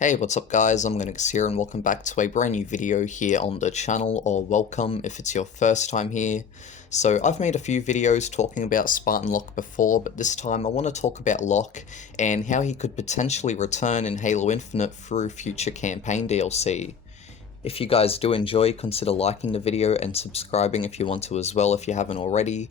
Hey, what's up guys, Omogonix here and welcome back to a brand new video here on the channel, or welcome if it's your first time here. So I've made a few videos talking about Spartan Locke before, but this time I want to talk about Locke and how he could potentially return in Halo Infinite through future campaign DLC. If you guys do enjoy, consider liking the video and subscribing if you want to as well if you haven't already,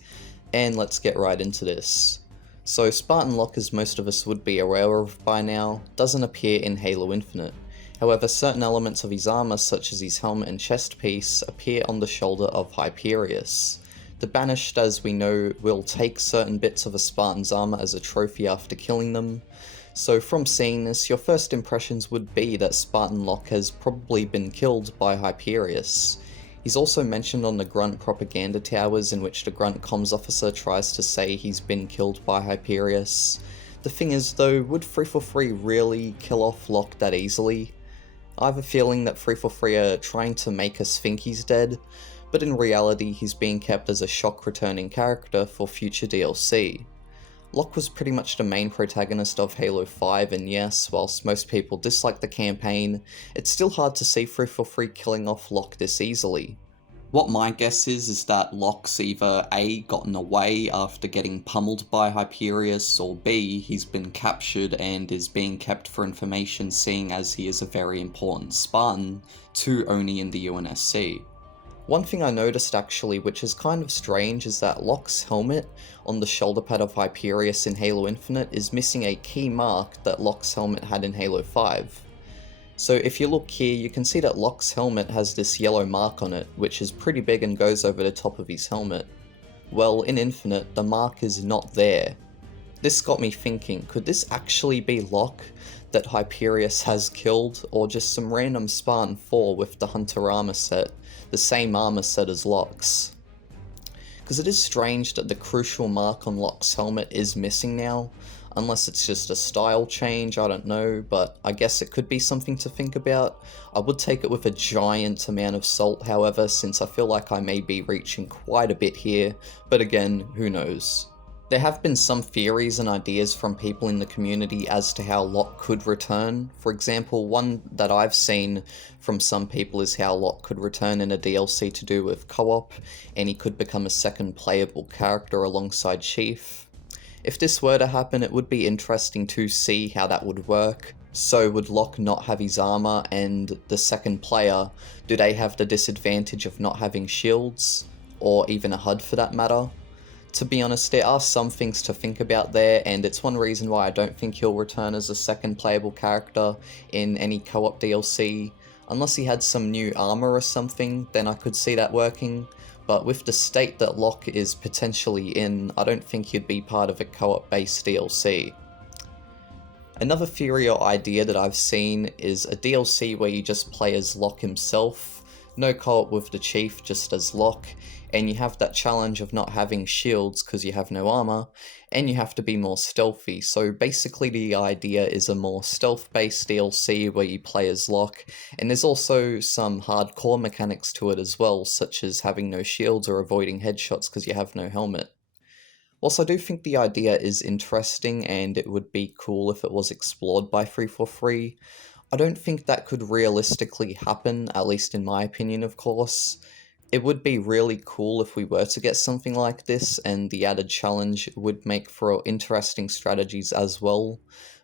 and let's get right into this. So Spartan Locke, as most of us would be aware of by now, doesn't appear in Halo Infinite. However, certain elements of his armor, such as his helmet and chest piece, appear on the shoulder of Hyperius. The Banished, as we know, will take certain bits of a Spartan's armor as a trophy after killing them. So from seeing this, your first impressions would be that Spartan Locke has probably been killed by Hyperius. He's also mentioned on the Grunt propaganda towers, in which the Grunt comms officer tries to say he's been killed by Hyperius. The thing is though, would 343 really kill off Locke that easily? I have a feeling that 343 are trying to make us think he's dead, but in reality he's being kept as a shock returning character for future DLC. Locke was pretty much the main protagonist of Halo 5, and yes, whilst most people dislike the campaign, it's still hard to see 343 killing off Locke this easily. What my guess is that Locke's either A, gotten away after getting pummeled by Hyperius, or B, he's been captured and is being kept for information, seeing as he is a very important Spartan to Oni in the UNSC. One thing I noticed actually, which is kind of strange, is that Locke's helmet on the shoulder pad of Hyperius in Halo Infinite is missing a key mark that Locke's helmet had in Halo 5. So if you look here, you can see that Locke's helmet has this yellow mark on it, which is pretty big and goes over the top of his helmet. Well, in Infinite, the mark is not there. This got me thinking, could this actually be Locke that Hyperius has killed, or just some random Spartan 4 with the Hunter armor set, the same armor set as Locke's? Because it is strange that the crucial mark on Locke's helmet is missing now, unless it's just a style change, I don't know, but I guess it could be something to think about. I would take it with a giant amount of salt, however, since I feel like I may be reaching quite a bit here, but again, who knows. There have been some theories and ideas from people in the community as to how Locke could return. For example, one that I've seen from some people is how Locke could return in a DLC to do with co-op, and he could become a second playable character alongside Chief. If this were to happen, it would be interesting to see how that would work. So would Locke not have his armor, and the second player, do they have the disadvantage of not having shields, or even a HUD for that matter? To be honest, there are some things to think about there, and it's one reason why I don't think he'll return as a second playable character in any co-op DLC. Unless he had some new armor or something, then I could see that working, but with the state that Locke is potentially in, I don't think he'd be part of a co-op based DLC. Another theory or idea that I've seen is a DLC where you just play as Locke himself, no co-op with the Chief, just as Locke, and you have that challenge of not having shields because you have no armor, and you have to be more stealthy. So basically the idea is a more stealth-based DLC where you play as Locke, and there's also some hardcore mechanics to it as well, such as having no shields or avoiding headshots because you have no helmet. Whilst I do think the idea is interesting and it would be cool if it was explored by 343, I don't think that could realistically happen, at least in my opinion, of course. It would be really cool if we were to get something like this, and the added challenge would make for interesting strategies as well.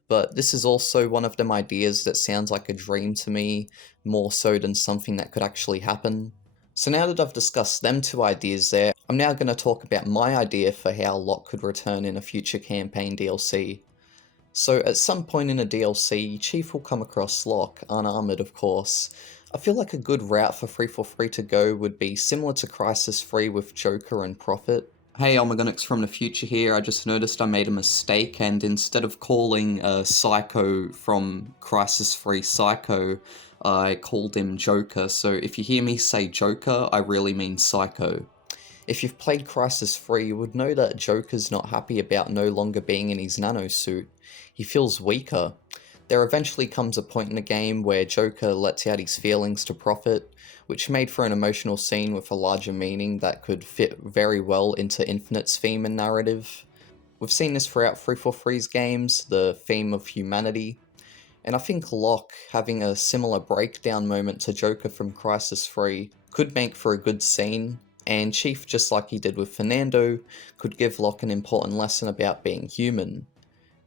But this is also one of them ideas that sounds like a dream to me, more so than something that could actually happen. So now that I've discussed them two ideas there, I'm now going to talk about my idea for how Locke could return in a future campaign DLC. So at some point in a DLC, Chief will come across Locke, unarmored of course. I feel like a good route for 343 to go would be similar to Crisis 3 with Joker and Prophet. Hey, Omogonix from the future here. I just noticed I made a mistake, and instead of calling Psycho from Crisis 3 Psycho, I called him Joker. So if you hear me say Joker, I really mean Psycho. If you've played Crisis 3, you would know that Joker's not happy about no longer being in his nanosuit. He feels weaker. There eventually comes a point in the game where Joker lets out his feelings to Prophet, which made for an emotional scene with a larger meaning that could fit very well into Infinite's theme and narrative. We've seen this throughout 343's games, the theme of humanity. And I think Locke having a similar breakdown moment to Joker from Crisis 3 could make for a good scene, and Chief, just like he did with Fernando, could give Locke an important lesson about being human.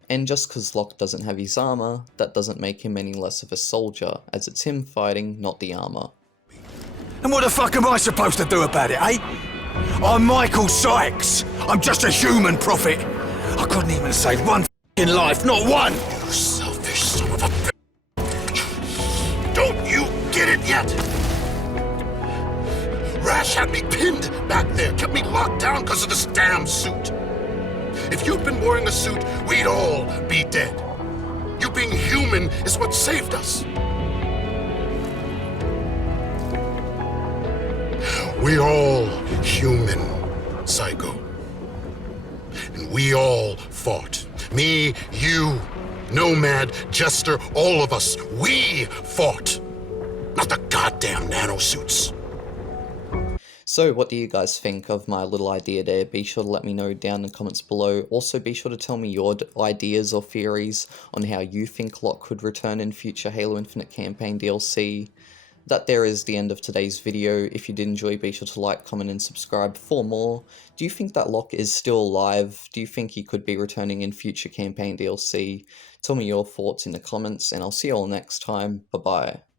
And just because Locke doesn't have his armor, that doesn't make him any less of a soldier, as it's him fighting, not the armor. And what the fuck am I supposed to do about it, eh? I'm Michael Sykes. I'm just a human prophet. I couldn't even save one f***ing life, not one! You selfish son of a bitch. Don't you get it yet? Rash had me pinned back there, kept me locked down because of this damn suit. If you'd been wearing a suit, we'd all be dead. You being human is what saved us. We're all human, Psycho. And we all fought. Me, you, Nomad, Jester, all of us. We fought. Not the goddamn nanosuits. So what do you guys think of my little idea there? Be sure to let me know down in the comments below. Also be sure to tell me your ideas or theories on how you think Locke could return in future Halo Infinite campaign DLC. That there is the end of today's video. If you did enjoy, be sure to like, comment and subscribe for more. Do you think that Locke is still alive? Do you think he could be returning in future campaign DLC? Tell me your thoughts in the comments and I'll see you all next time. Bye bye.